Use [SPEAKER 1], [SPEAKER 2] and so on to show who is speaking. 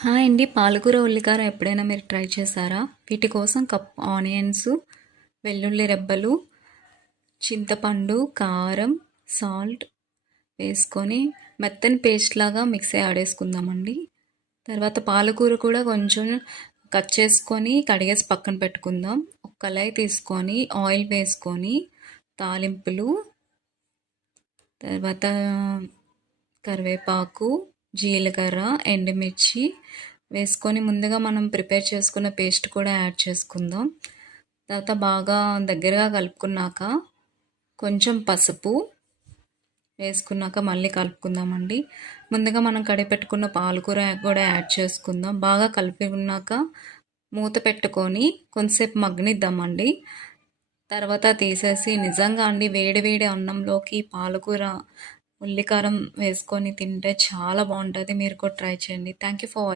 [SPEAKER 1] Hi అండి పాలకూర ఉల్లికారం ఎప్పుడైనా మీరు ట్రై చేశారా? వీటి కోసం కప్ ఆనియన్స్ వెల్లుల్లి రెబ్బలు చింతపండు కారం సాల్ట్ వేసుకొని మెత్తని పేస్ట్ లాగా మిక్సీ ఆడేసుకుందామండి తర్వాత పాలకూర కూడా కొంచెం కట్ చేసుకొని కడిగేసి పక్కన పెట్టుకుందాం. ఒక కళాయి తీసుకొని ఆయిల్ వేసుకొని తాలింపులు తర్వాత కరివేపాకు జీలకర్ర ఎండుమిర్చి వేసుకొని ముందుగా మనం ప్రిపేర్ చేసుకున్న పేస్ట్ కూడా యాడ్ చేసుకుందాం. తర్వాత బాగా దగ్గరగా కలుపుకున్నాక కొంచెం పసుపు వేసుకున్నాక మళ్ళీ కలుపుకుందామండి. ముందుగా మనం కడిపెట్టుకున్న పాలకూర కూడా యాడ్ చేసుకుందాం. బాగా కలిపి ఉన్నాక మూత పెట్టుకొని కొంతసేపు మగ్నిద్దామండి తర్వాత తీసేసి నిజంగా అండి వేడి వేడి అన్నంలోకి పాలకూర ఉల్లికారం వేసుకొని తింటే చాలా బాగుంటుంది. మీరు కూడా ట్రై చేయండి. Thank you for